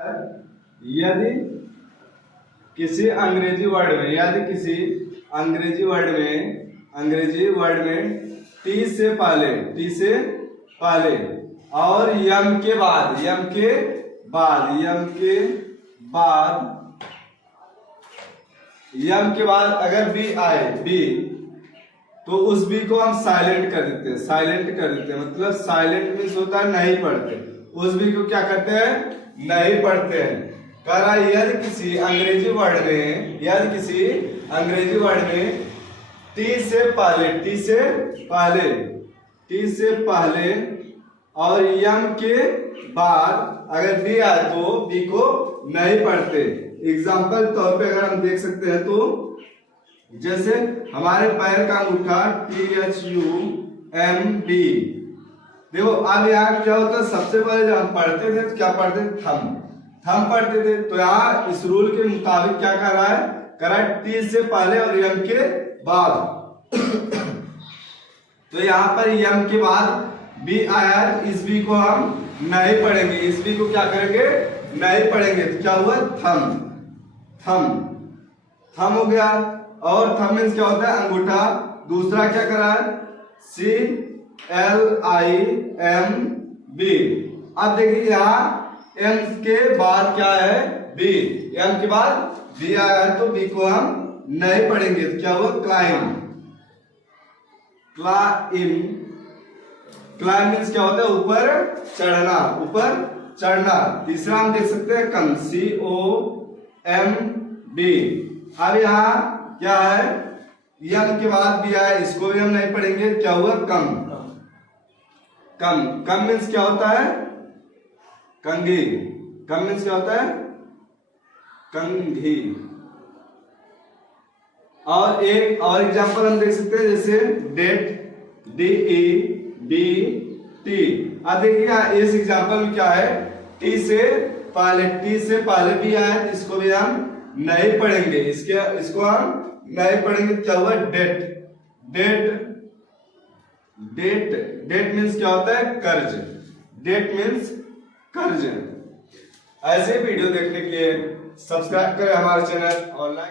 यदि किसी अंग्रेजी वर्ड में टी से पहले और यम के बाद अगर बी आए तो उस बी को हम साइलेंट कर देते हैं। मतलब साइलेंट मीन्स होता है नहीं पढ़ते, उस बी को क्या करते हैं, नहीं पढ़ते हैं। कह रहा है यदि किसी अंग्रेजी वर्ड में टी से पहले और यम के बाद अगर बी आए तो बी को नहीं पढ़ते। एग्जाम्पल तौर पे अगर हम देख सकते हैं तो जैसे हमारे पैर का अंगूठा THUMB। देखो अब यहाँ क्या होता है, सबसे पहले जब हम पढ़ते थे तो क्या पढ़ते थे, थम पढ़ते थे। तो यहाँ इस रूल के मुताबिक क्या कर रहा है, टी से पहले और यम के बाद तो यहाँ पर यम के बाद बी आया, इस बी को हम नहीं पढ़ेंगे, इस बी को क्या करेंगे, नहीं पढ़ेंगे। तो क्या हुआ, थम हो गया। और थम मीन्स क्या होता है, अंगूठा। दूसरा क्या करा है, CLIMB। अब देखिए यहाँ एम के बाद क्या है, बी। एम के बाद बी आया है तो बी को हम नहीं पढ़ेंगे। तो क्या हुआ, क्लाइम मीन्स क्या होता है, ऊपर चढ़ना। तीसरा हम देख सकते हैं कम, COMB। अब यहाँ क्या है, यम के बाद भी आया, इसको भी हम नहीं पढ़ेंगे। क्या हुआ, कम मीन्स क्या होता है, कंघी। मीन्स क्या होता है, कंघी। और एक और एग्जांपल हम देख सकते हैं जैसे डेट, DEBT। अब देखिए इस एग्जांपल में क्या है, टी से पहले भी आया, इसको भी हम नहीं पढ़ेंगे, इसको हम नहीं पढ़ेंगे। क्या हुआ, डेट मीन्स क्या होता है, कर्ज। ऐसे वीडियो देखने के लिए सब्सक्राइब करें हमारे चैनल ऑनलाइन।